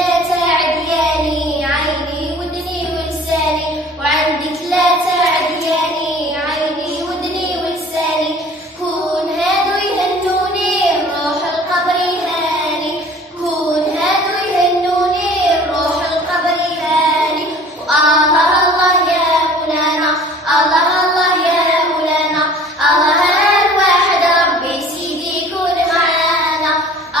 لا تعدياني عيني ودني ولساني، وعندك لا تعدياني عيني ودني ولساني. كون هادو يهنوني روح القبر يهاني، كون هادو يهنوني روح القبر يهاني. الله الله يا مولانا، الله الله يا مولانا، الله الواحد ربي سيدي يكون معانا،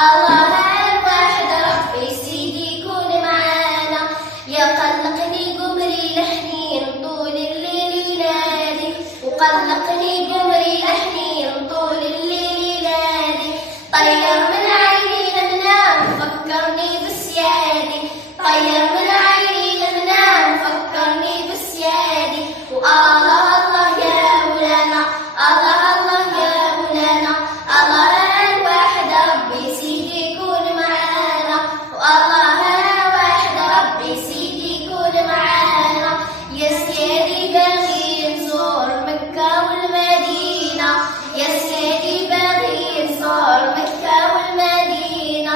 الله الواحد ربي سيدي يكون معانا. يقلقني قمري الحنين طول الليل ينادي، وقلقني قمري الحنين طول الليل ينادي. طير من عيني لمنام فكرني بسيادي، طير من عيني لمنام فكرني بسيادي. والله الله يا مولانا، الله الله يا مولانا، الله الواحد ربي سيدي يكون معانا، والله الواحد ربي سيدي يكون معانا. يا سيدي باغي نزور مكة والمدينة، يا سيدي باغي نزور مكة والمدينة.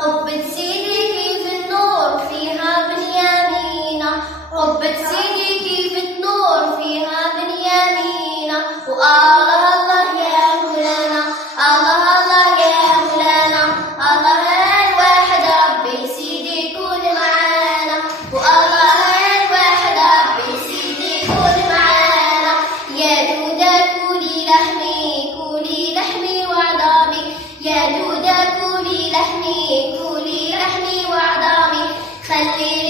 قبة سيدي كيف النور فيها بنيامينا، قبة سيدي كيف النور فيها بنيامينا. والله الله يا مولانا، الله الله يا مولانا، الله الواحد ربي سيدي يكون معانا، والله الواحد ربي سيدي يكون معانا. يا دودة كولي لحمي كولي لحمي وعظامي، يا دودة كولي لحمي كولي لحمي وعظامي. خلي